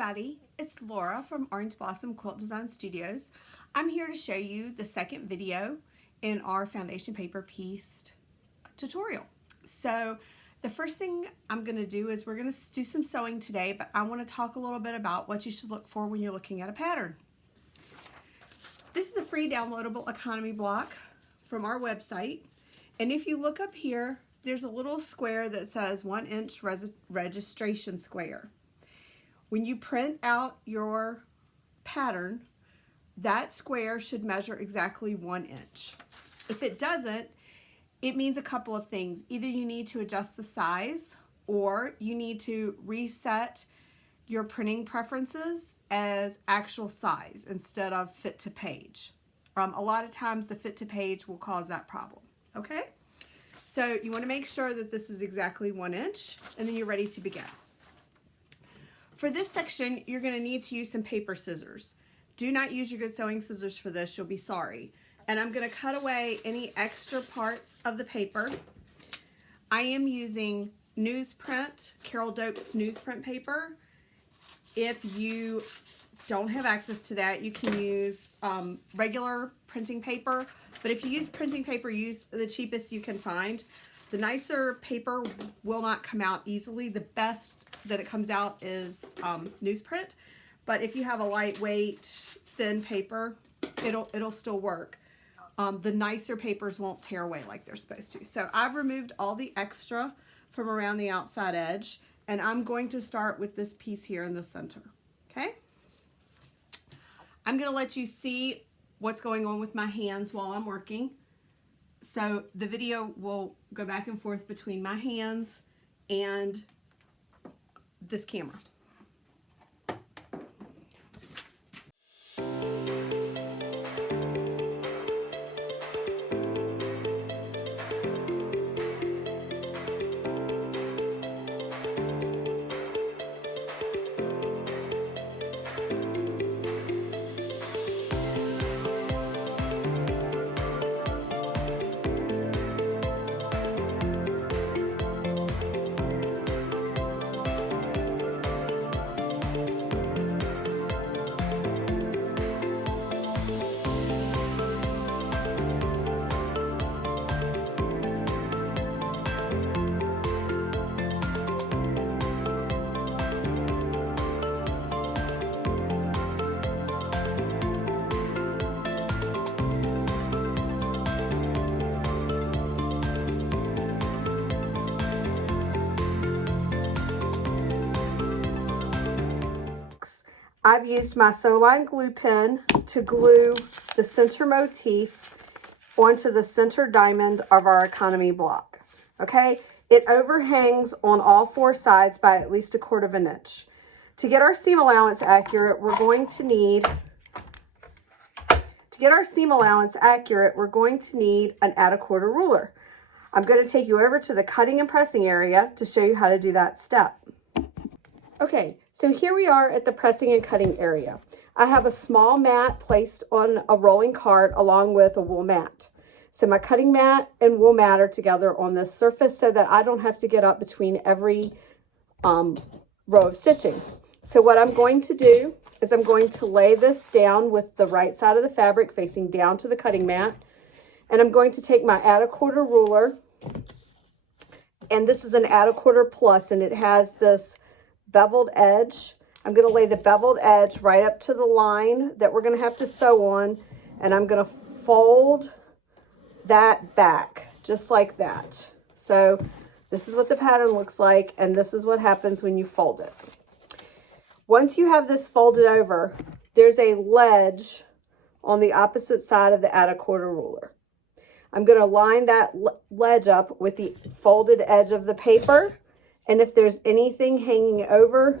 everybody, it's Laura from Orange Blossom Quilt Design Studios. I'm here to show you the second video in our foundation paper piece tutorial. So the first thing I'm going to do is we're going to do some sewing today, but I want to talk a little bit about what you should look for when you're looking at a pattern. This is a free downloadable economy block from our website, and if you look up here, there's a little square that says 1 inch registration square. When you print out your pattern, that square should measure exactly 1 inch. If it doesn't, it means a couple of things. Either you need to adjust the size, or you need to reset your printing preferences as actual size instead of fit to page. A lot of times the fit to page will cause that problem, okay? So you want to make sure that this is exactly 1 inch, and then you're ready to begin. For this section, you're going to need to use some paper scissors. Do not use your good sewing scissors for this, you'll be sorry. And I'm going to cut away any extra parts of the paper. I am using newsprint, Carol Doak's newsprint paper. If you don't have access to that, you can use regular printing paper. But if you use printing paper, use the cheapest you can find. The nicer paper will not come out easily. The best that it comes out is newsprint. But if you have a lightweight, thin paper, it'll still work. The nicer papers won't tear away like they're supposed to. So I've removed all the extra from around the outside edge, and I'm going to start with this piece here in the center, okay? I'm gonna let you see what's going on with my hands while I'm working. So the video will go back and forth between my hands and this camera. I've used my Sewline glue pen to glue the center motif onto the center diamond of our economy block. Okay, it overhangs on all 4 sides by at least 1/4 inch. To get our seam allowance accurate, we're going to need an add 1/4 ruler. I'm going to take you over to the cutting and pressing area to show you how to do that step. Okay, so here we are at the pressing and cutting area. I have a small mat placed on a rolling cart along with a wool mat. So my cutting mat and wool mat are together on this surface so that I don't have to get up between every row of stitching. So what I'm going to do is I'm going to lay this down with the right side of the fabric facing down to the cutting mat. And I'm going to take my add 1/4 ruler, and this is an add 1/4 plus, and it has this beveled edge. I'm going to lay the beveled edge right up to the line that we're going to have to sew on, and I'm going to fold that back just like that. So this is what the pattern looks like, and this is what happens when you fold it. Once you have this folded over, there's a ledge on the opposite side of the add 1/4 ruler. I'm going to line that ledge up with the folded edge of the paper. And if there's anything hanging over,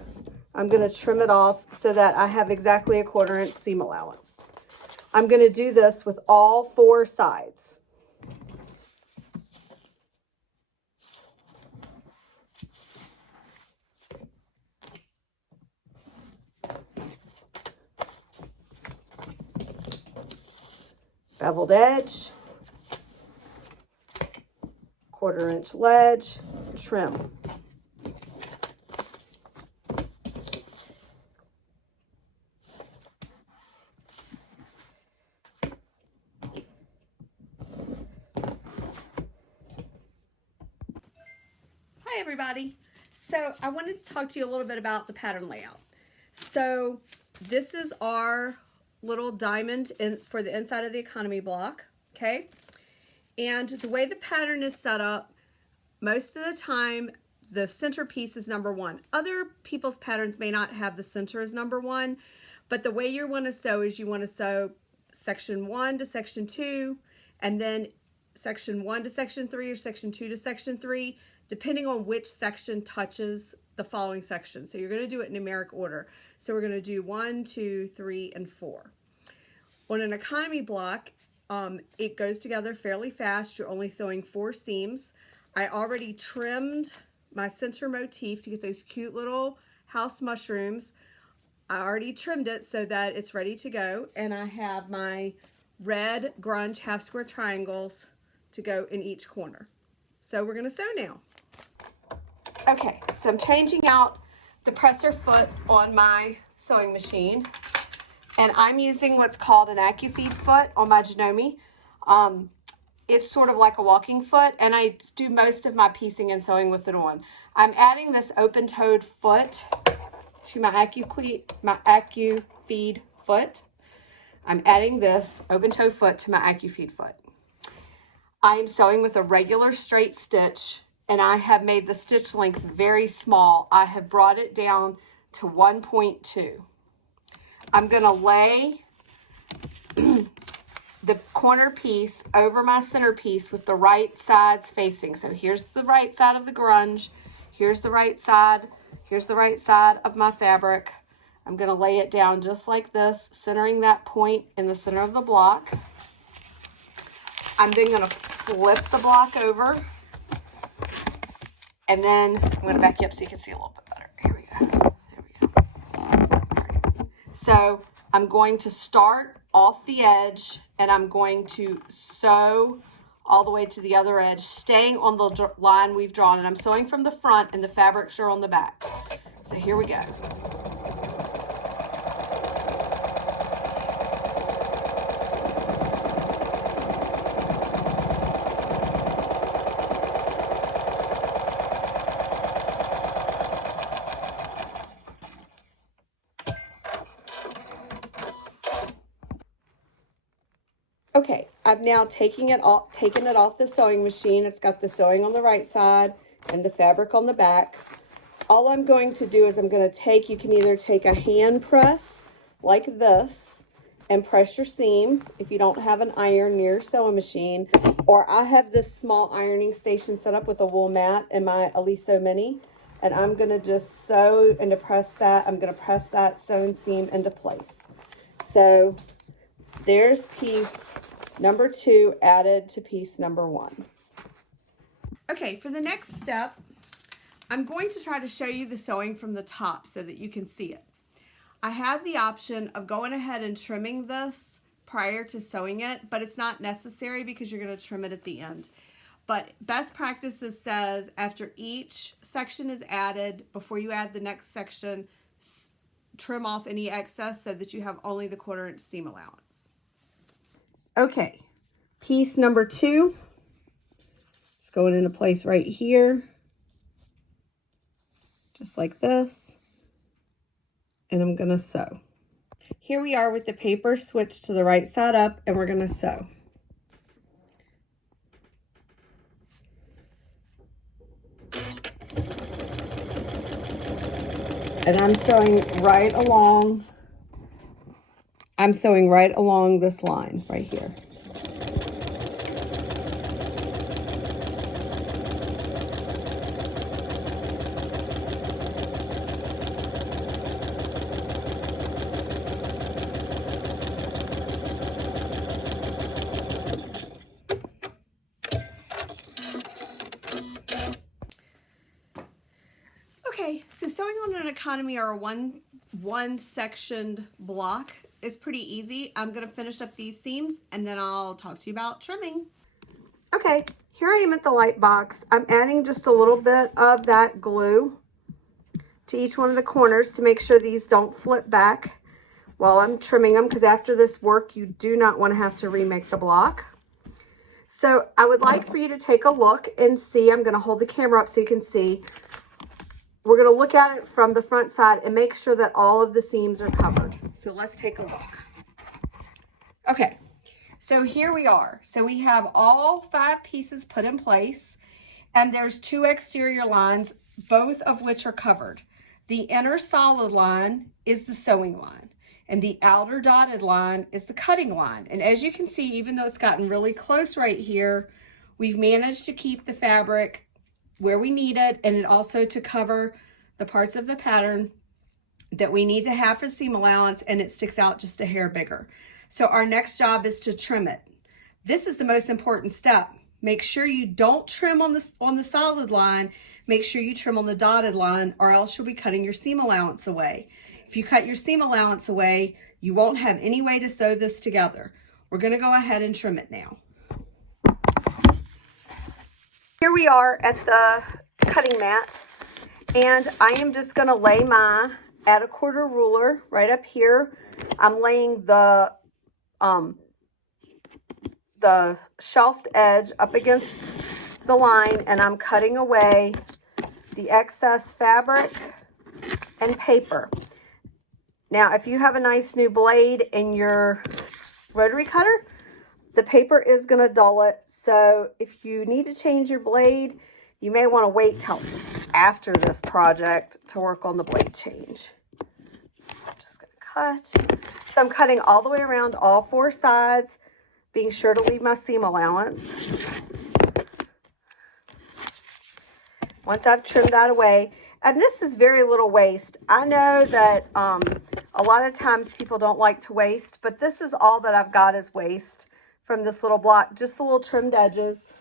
I'm going to trim it off so that I have exactly 1/4 inch seam allowance. I'm going to do this with all 4 sides. Beveled edge, 1/4 inch ledge, trim. everybody. So I wanted to talk to you a little bit about the pattern layout. So this is our little diamond for the inside of the economy block, okay? And the way the pattern is set up, most of the time the center piece is number 1. Other people's patterns may not have the center as number 1, but the way you want to sew is you want to sew section 1 to section 2, and then section 1 to section 3 or section 2 to section 3, depending on which section touches the following section. So you're going to do it in numeric order. So we're going to do 1, 2, 3, and 4. On an economy block, it goes together fairly fast. You're only sewing 4 seams. I already trimmed my center motif to get those cute little house mushrooms. I already trimmed it so that it's ready to go, and I have my red grunge half square triangles to go in each corner. So we're going to sew now. Okay, so I'm changing out the presser foot on my sewing machine, and I'm using what's called an AccuFeed foot on my Janome. It's sort of like a walking foot, and I do most of my piecing and sewing with it on. I'm adding this open-toed foot to my AccuFeed foot. I'm adding this open-toed foot to my AccuFeed foot. I am sewing with a regular straight stitch, and I have made the stitch length very small. I have brought it down to 1.2. I'm going to lay the corner piece over my center piece with the right sides facing. So here's the right side of the grunge. Here's the right side. Here's the right side of my fabric. I'm going to lay it down just like this, centering that point in the center of the block. I'm then going to flip the block over. And then I'm going to back you up so you can see a little bit better. Here we go. There we go. So I'm going to start off the edge, and I'm going to sew all the way to the other edge, staying on the line we've drawn. And I'm sewing from the front, and the fabrics are on the back. So here we go. Okay, I've now taken it off the sewing machine. It's got the sewing on the right side and the fabric on the back. All I'm going to do is I'm going to take, you can either take a hand press like this and press your seam if you don't have an iron near your sewing machine, or I have this small ironing station set up with a wool mat in my Aliso Mini, and I'm going to just sew and to press that. I'm going to press that sewn seam into place. So there's piece number 2 added to piece number 1. Okay, for the next step, I'm going to try to show you the sewing from the top so that you can see it. I have the option of going ahead and trimming this prior to sewing it, but it's not necessary because you're going to trim it at the end. But best practices says after each section is added, before you add the next section, trim off any excess so that you have only the 1/4 inch seam allowance. Okay, piece number 2. It's going into place right here, just like this, and I'm gonna sew. Here we are with the paper switched to the right side up, and we're gonna sew. And I'm sewing right along. I'm sewing right along this line right here. Okay, so sewing on an economy or a one sectioned block is pretty easy. I'm going to finish up these seams and then I'll talk to you about trimming. Okay, here I am at the light box. I'm adding just a little bit of that glue to each one of the corners to make sure these don't flip back while I'm trimming them, because after this work you do not want to have to remake the block. So I would like for you to take a look and see. I'm going to hold the camera up so you can see. We're going to look at it from the front side and make sure that all of the seams are covered. So let's take a look. Okay, so here we are. So we have all 5 pieces put in place, and there's 2 exterior lines, both of which are covered. The inner solid line is the sewing line, and the outer dotted line is the cutting line. And as you can see, even though it's gotten really close right here, we've managed to keep the fabric where we need it, and it also to cover the parts of the pattern that we need to have for seam allowance, and it sticks out just a hair bigger. So our next job is to trim it. This is the most important step. Make sure you don't trim on the solid line. Make sure you trim on the dotted line, or else you'll be cutting your seam allowance away. If you cut your seam allowance away, you won't have any way to sew this together. We're going to go ahead and trim it now. Here we are at the cutting mat, and I am just going to lay my add a quarter ruler right up here. I'm laying the shelved edge up against the line, and I'm cutting away the excess fabric and paper. Now, if you have a nice new blade in your rotary cutter, the paper is going to dull it. So if you need to change your blade, you may want to wait till after this project to work on the blade change. I'm just going to cut. So I'm cutting all the way around all 4 sides, being sure to leave my seam allowance. Once I've trimmed that away, and this is very little waste. I know that a lot of times people don't like to waste, but this is all that I've got is waste from this little block, just the little trimmed edges.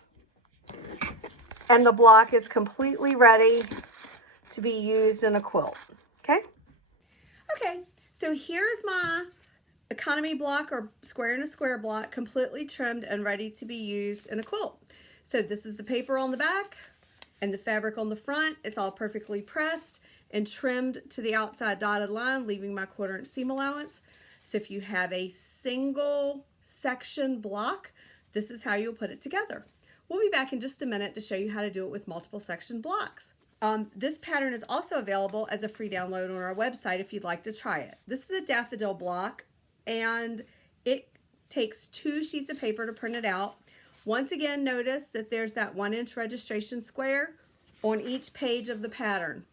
And the block is completely ready to be used in a quilt, okay? Okay, so here's my economy block or square and a square block, completely trimmed and ready to be used in a quilt. So this is the paper on the back and the fabric on the front. It's all perfectly pressed and trimmed to the outside dotted line, leaving my 1/4 inch seam allowance. So if you have a single section block, this is how you'll put it together. We'll be back in just a minute to show you how to do it with multiple section blocks. This pattern is also available as a free download on our website if you'd like to try it. This is a daffodil block, and it takes 2 sheets of paper to print it out. Once again, notice that there's that 1 inch registration square on each page of the pattern.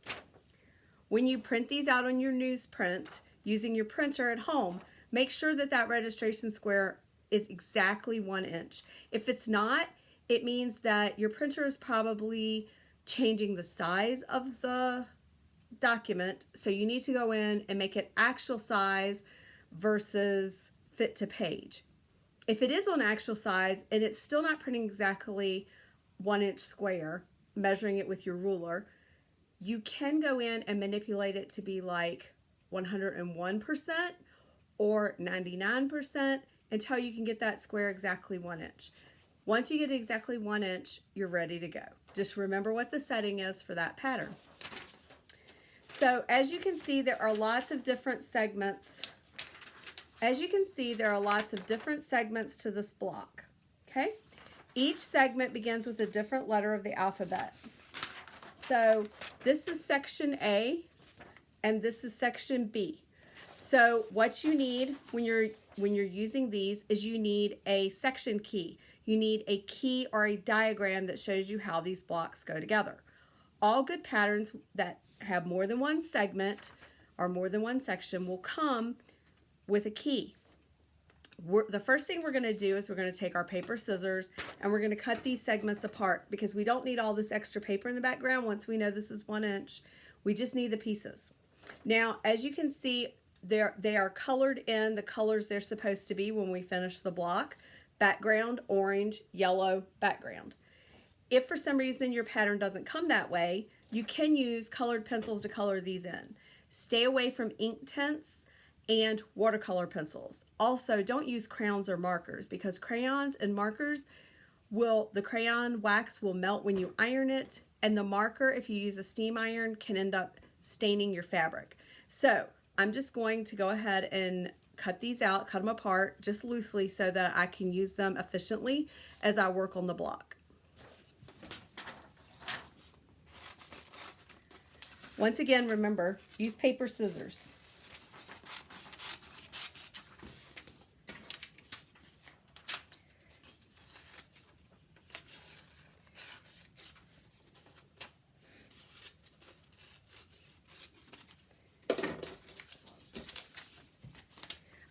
When you print these out on your newsprint using your printer at home, make sure that that registration square is exactly 1 inch. If it's not, it means that your printer is probably changing the size of the document, so you need to go in and make it actual size versus fit to page. If it is on actual size and it's still not printing exactly 1 inch square, measuring it with your ruler, you can go in and manipulate it to be like 101% or 99% until you can get that square exactly 1 inch. Once you get exactly 1 inch, you're ready to go. Just remember what the setting is for that pattern. So as you can see, there are lots of different segments. As you can see, there are lots of different segments to this block, okay? Each segment begins with a different letter of the alphabet. So this is section A, and this is section B. So what you need when you're using these is you need a section key. You need a key or a diagram that shows you how these blocks go together. All good patterns that have more than one segment or more than one section will come with a key. The first thing we're going to do is we're going to take our paper scissors and we're going to cut these segments apart because we don't need all this extra paper in the background. Once we know this is 1 inch, we just need the pieces. Now, as you can see, they are colored in the colors they're supposed to be when we finish the block. Background, orange, yellow, background. If for some reason your pattern doesn't come that way, you can use colored pencils to color these in. Stay away from ink tints and watercolor pencils. Also, don't use crayons or markers because crayons and markers the crayon wax will melt when you iron it, and the marker, if you use a steam iron, can end up staining your fabric. So I'm just going to go ahead and cut these out, cut them apart just loosely so that I can use them efficiently as I work on the block. Once again, remember, use paper scissors.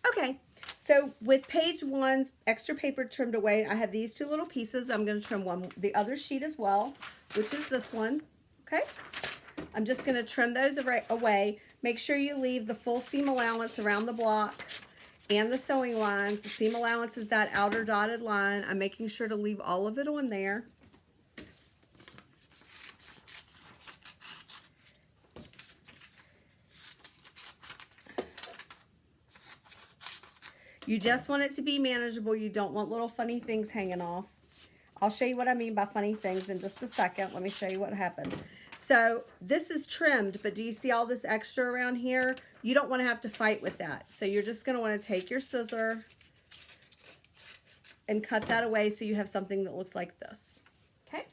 Okay, so with page 1's extra paper trimmed away, I have these 2 little pieces. I'm going to trim the other sheet as well, which is this one. Okay, I'm just going to trim those away. Make sure you leave the full seam allowance around the block and the sewing lines. The seam allowance is that outer dotted line. I'm making sure to leave all of it on there. You just want it to be manageable. You don't want little funny things hanging off. I'll show you what I mean by funny things in just a second. Let me show you what happened. So this is trimmed, but do you see all this extra around here? You don't want to have to fight with that. So you're just going to want to take your scissor and cut that away so you have something that looks like this. Okay?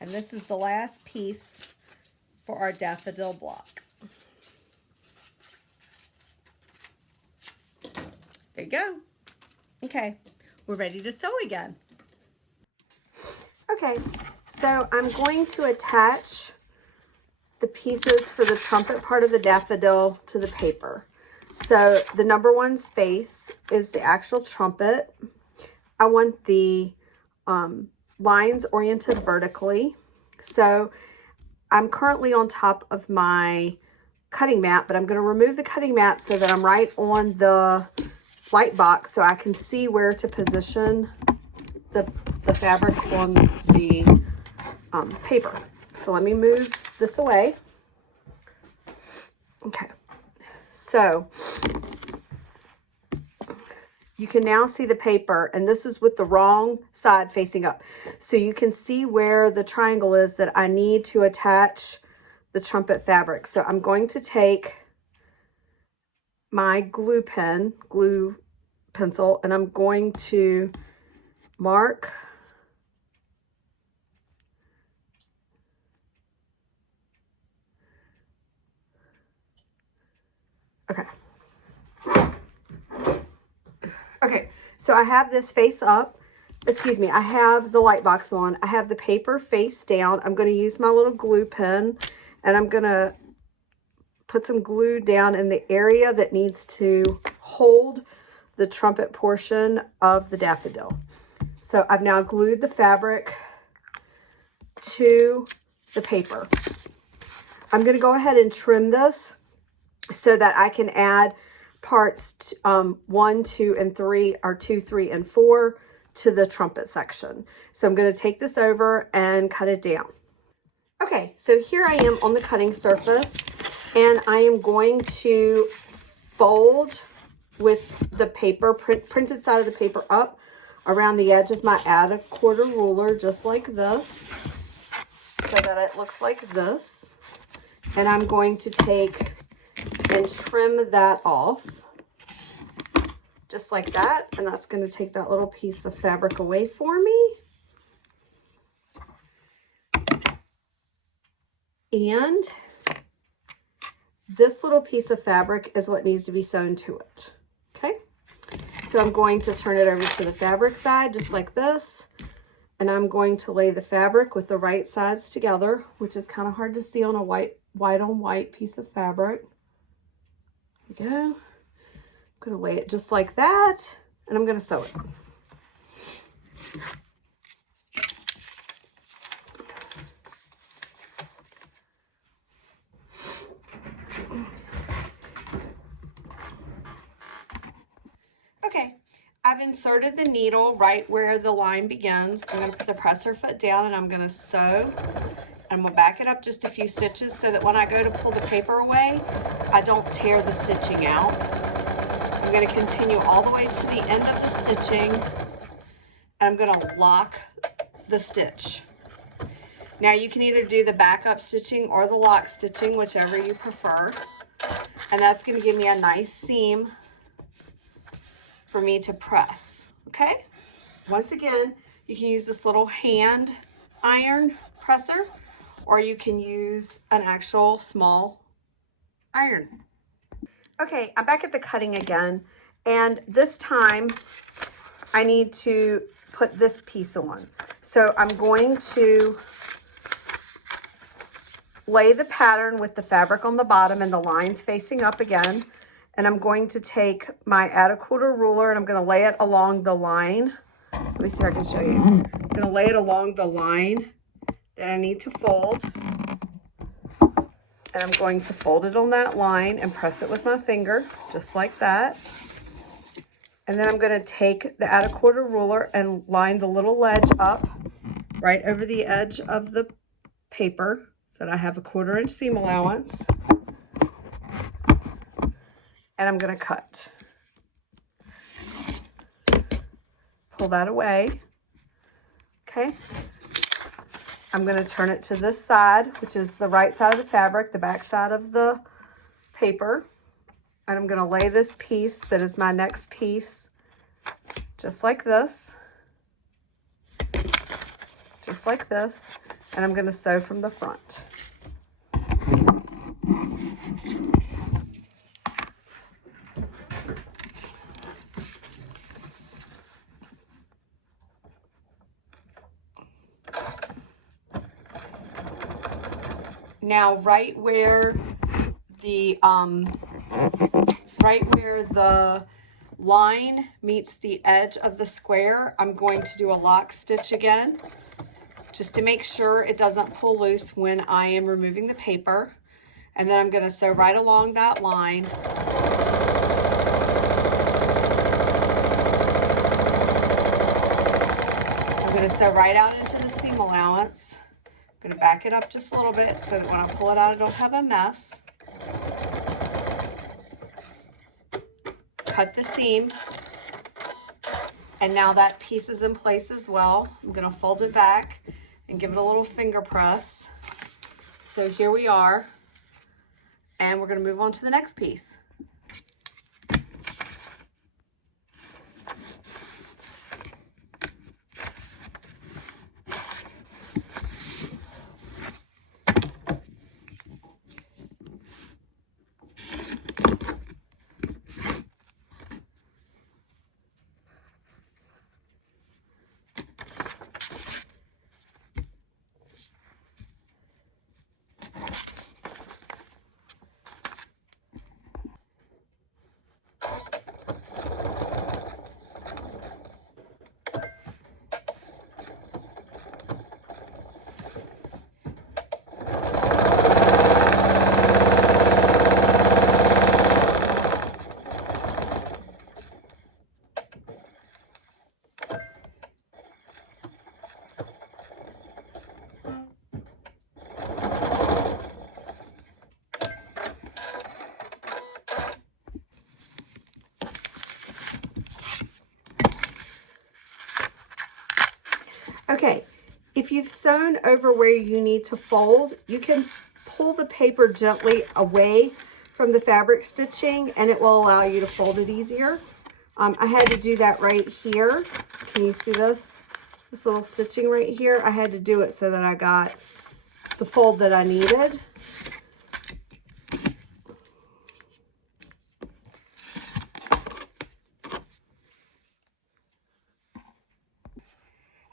And this is the last piece for our daffodil block. There you go. Okay, we're ready to sew again. Okay, so I'm going to attach the pieces for the trumpet part of the daffodil to the paper. So the number 1 space is the actual trumpet. I want the lines oriented vertically. So I'm currently on top of my cutting mat, but I'm going to remove the cutting mat so that I'm right on the light box so I can see where to position the fabric on the paper. So let me move this away. Okay, so you can now see the paper, and this is with the wrong side facing up. So you can see where the triangle is that I need to attach the trumpet fabric. So I'm going to take my glue pencil, and I'm going to mark Okay, so I have this face up. Excuse me, I have the light box on. I have the paper face down. I'm going to use my little glue pen, and I'm going to put some glue down in the area that needs to hold the trumpet portion of the daffodil. So I've now glued the fabric to the paper. I'm going to go ahead and trim this so that I can add parts 1, 2, and 3, or 2, 3, and 4 to the trumpet section. So I'm going to take this over and cut it down. Okay, so here I am on the cutting surface, and I am going to fold with the paper, printed side of the paper up around the edge of my add a quarter ruler, just like this, so that it looks like this. And I'm going to take and trim that off, just like that. And that's going to take that little piece of fabric away for me. And this little piece of fabric is what needs to be sewn to it. Okay, so I'm going to turn it over to the fabric side, just like this. And I'm going to lay the fabric with the right sides together, which is kind of hard to see on a white on white piece of fabric. There we go. I'm going to lay it just like that, and I'm going to sew it. Okay, I've inserted the needle right where the line begins. I'm going to put the presser foot down, and I'm going to sew. I'm going to back it up just a few stitches so that when I go to pull the paper away, I don't tear the stitching out. I'm going to continue all the way to the end of the stitching, and I'm going to lock the stitch. Now you can either do the backup stitching or the lock stitching, whichever you prefer. And that's going to give me a nice seam for me to press, okay? Once again, you can use this little hand iron presser, or you can use an actual small iron. Okay, I'm back at the cutting again, and this time I need to put this piece on. So I'm going to lay the pattern with the fabric on the bottom and the lines facing up again. And I'm going to take my add-a-quarter ruler and I'm going to lay it along the line. Let me see if I can show you. I'm going to lay it along the line that I need to fold. And I'm going to fold it on that line and press it with my finger, just like that. And then I'm going to take the add-a-quarter ruler and line the little ledge up right over the edge of the paper so that I have a 1/4 inch seam allowance. And I'm going to cut. Pull that away. Okay. I'm going to turn it to this side, which is the right side of the fabric, the back side of the paper. And I'm going to lay this piece that is my next piece just like this. Just like this. And I'm going to sew from the front. Now, right where the line meets the edge of the square, I'm going to do a lock stitch again, just to make sure it doesn't pull loose when I am removing the paper. And then I'm going to sew right along that line. I'm going to sew right out into the seam allowance. I'm going to back it up just a little bit so that when I pull it out, I don't have a mess. Cut the seam. And now that piece is in place as well. I'm going to fold it back and give it a little finger press. So here we are. And we're going to move on to the next piece. Okay, if you've sewn over where you need to fold, you can pull the paper gently away from the fabric stitching and it will allow you to fold it easier. I had to do that right here. Can you see this? This little stitching right here. I had to do it so that I got the fold that I needed.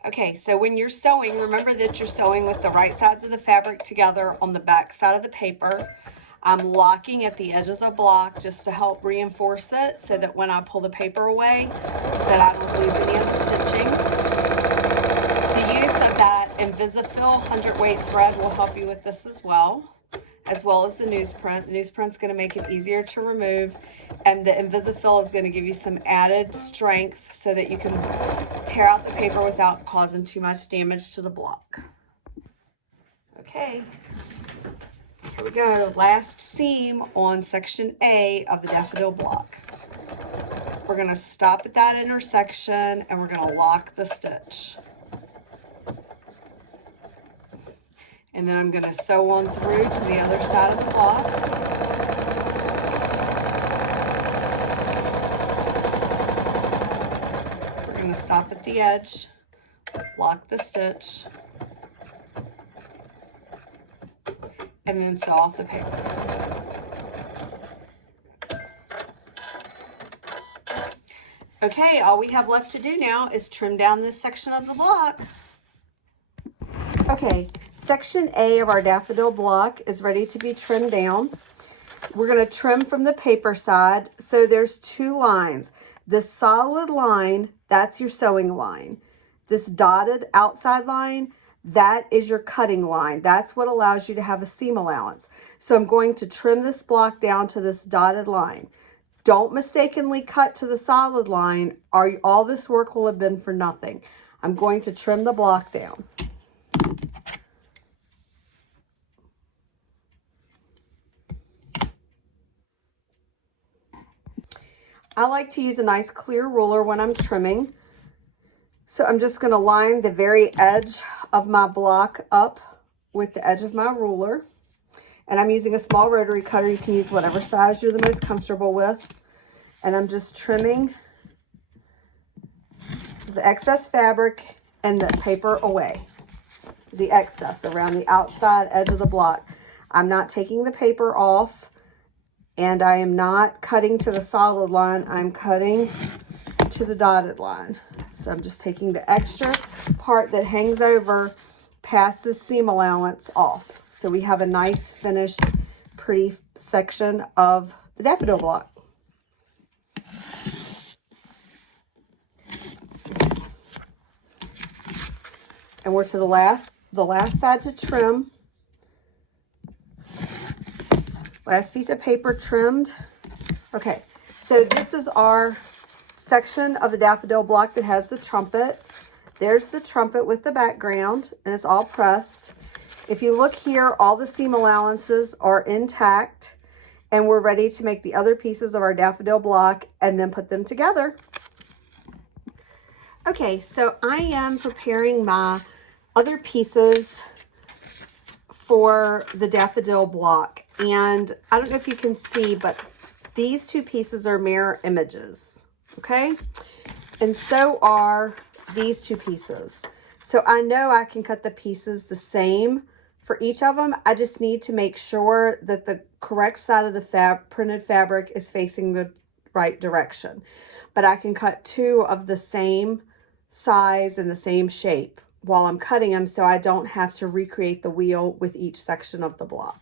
Okay, so when you're sewing, remember that you're sewing with the right sides of the fabric together on the back side of the paper. I'm locking at the edge of the block just to help reinforce it so that when I pull the paper away, that I don't lose any of the stitching. The use of that Invisifil 100-weight thread will help you with this as well as the newsprint. The newsprint's going to make it easier to remove, and the Invisifil is going to give you some added strength so that you can tear out the paper without causing too much damage to the block. Okay, here we go. Last seam on section A of the daffodil block. We're going to stop at that intersection and we're going to lock the stitch. And then I'm going to sew on through to the other side of the block. stop at the edge, lock the stitch, and then sew off the paper. Okay, all we have left to do now is trim down this section of the block. Okay, section A of our daffodil block is ready to be trimmed down. We're going to trim from the paper side. So there's two lines. The solid line, that's your sewing line. This dotted outside line, that is your cutting line. That's what allows you to have a seam allowance. So I'm going to trim this block down to this dotted line. Don't mistakenly cut to the solid line, or all this work will have been for nothing. I'm going to trim the block down. I like to use a nice clear ruler when I'm trimming. So I'm just going to line the very edge of my block up with the edge of my ruler. And I'm using a small rotary cutter. You can use whatever size you're the most comfortable with. And I'm just trimming the excess fabric and the paper away. The excess around the outside edge of the block. I'm not taking the paper off, and I am not cutting to the solid line. I'm cutting to the dotted line. So I'm just taking the extra part that hangs over past the seam allowance off. So we have a nice finished pretty section of the daffodil block. And we're to the last side to trim. Last piece of paper trimmed. Okay, so this is our section of the daffodil block that has the trumpet. There's the trumpet with the background, and it's all pressed. If you look here, all the seam allowances are intact, and we're ready to make the other pieces of our daffodil block and then put them together. Okay, so I am preparing my other pieces for the daffodil block, and I don't know if you can see, but these two pieces are mirror images, okay? And so are these two pieces. So I know I can cut the pieces the same for each of them. I just need to make sure that the correct side of the printed fabric is facing the right direction. But I can cut two of the same size and the same shape while I'm cutting them, so I don't have to recreate the wheel with each section of the block.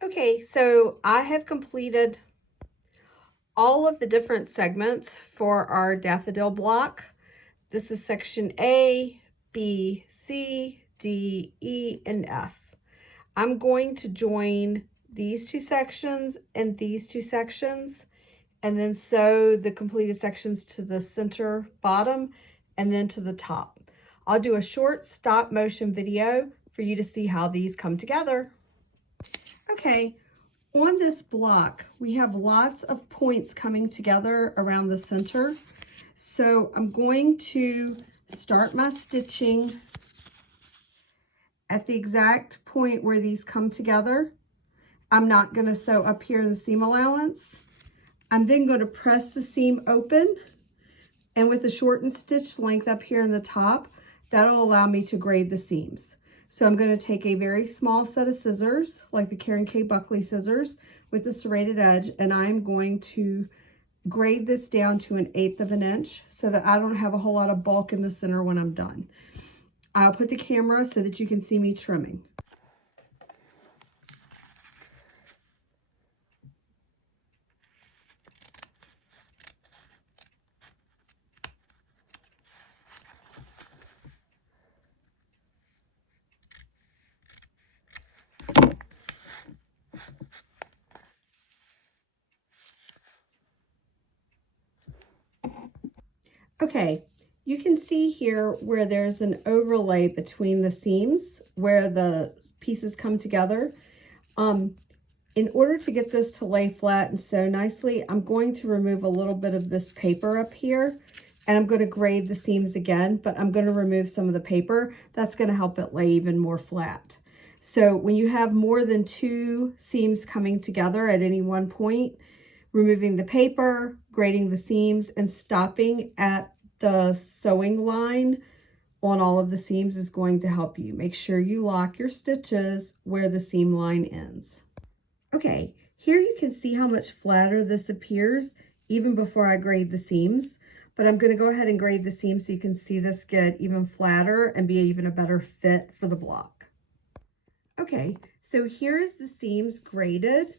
Okay, so I have completed all of the different segments for our daffodil block. This is section A, B, C, D, E, and F. I'm going to join these two sections and these two sections, and then sew the completed sections to the center bottom and then to the top. I'll do a short stop motion video for you to see how these come together. Okay, on this block, we have lots of points coming together around the center. So I'm going to start my stitching at the exact point where these come together. I'm not going to sew up here in the seam allowance. I'm then going to press the seam open, and with a shortened stitch length up here in the top, that'll allow me to grade the seams. So I'm going to take a very small set of scissors, like the Karen K. Buckley scissors with a serrated edge, and I'm going to grade this down to 1/8 of an inch so that I don't have a whole lot of bulk in the center when I'm done. I'll put the camera so that you can see me trimming. Okay, you can see here where there's an overlay between the seams where the pieces come together. In order to get this to lay flat and sew nicely, I'm going to remove a little bit of this paper up here, and I'm going to grade the seams again, but I'm going to remove some of the paper. That's going to help it lay even more flat. So when you have more than two seams coming together at any one point, removing the paper, grading the seams and stopping at the sewing line on all of the seams is going to help you. Make sure you lock your stitches where the seam line ends. Okay, here you can see how much flatter this appears even before I grade the seams, but I'm going to go ahead and grade the seams so you can see this get even flatter and be even a better fit for the block. Okay, so here is the seams graded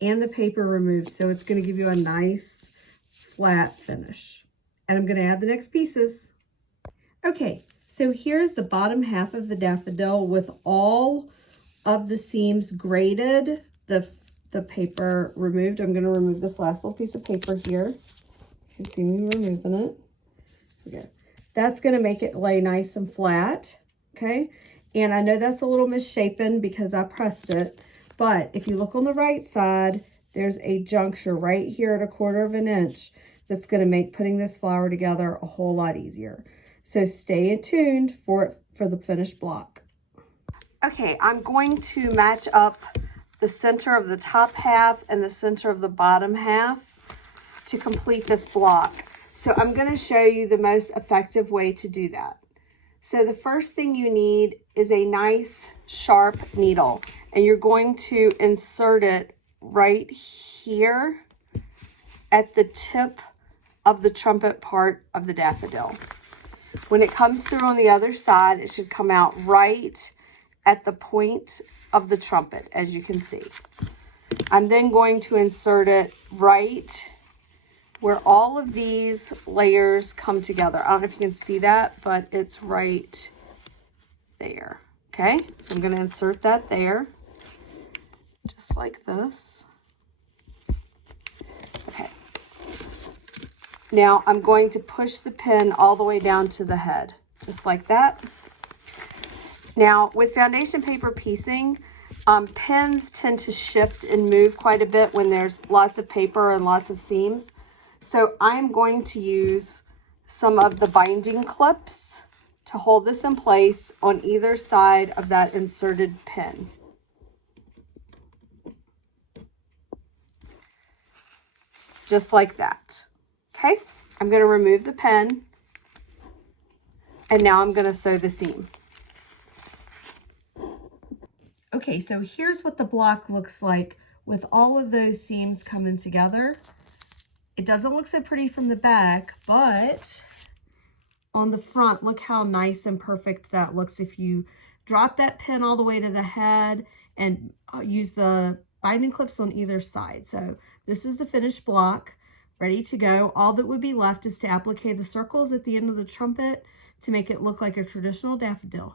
and the paper removed, so it's going to give you a nice flat finish. And I'm going to add the next pieces. Okay, so here's the bottom half of the daffodil with all of the seams graded, the paper removed. I'm going to remove this last little piece of paper here. You can see me removing it. Okay. That's going to make it lay nice and flat. Okay. And I know that's a little misshapen because I pressed it, but if you look on the right side, there's a juncture right here at 1/4 of an inch that's going to make putting this flower together a whole lot easier. So stay tuned for the finished block. Okay, I'm going to match up the center of the top half and the center of the bottom half to complete this block. So I'm going to show you the most effective way to do that. So the first thing you need is a nice sharp needle, and you're going to insert it right here at the tip of the trumpet part of the daffodil. When it comes through on the other side, it should come out right at the point of the trumpet, as you can see. I'm then going to insert it right where all of these layers come together. I don't know if you can see that, but it's right there. Okay, so I'm going to insert that there, just like this. Okay. Now I'm going to push the pin all the way down to the head, just like that. Now with foundation paper piecing, pins tend to shift and move quite a bit when there's lots of paper and lots of seams. So I'm going to use some of the binding clips to hold this in place on either side of that inserted pin. Just like that. Okay, I'm going to remove the pin, and now I'm going to sew the seam. Okay, so here's what the block looks like with all of those seams coming together. It doesn't look so pretty from the back, but on the front, look how nice and perfect that looks if you drop that pin all the way to the head and use the binding clips on either side. So this is the finished block, ready to go. All that would be left is to applique the circles at the end of the trumpet to make it look like a traditional daffodil.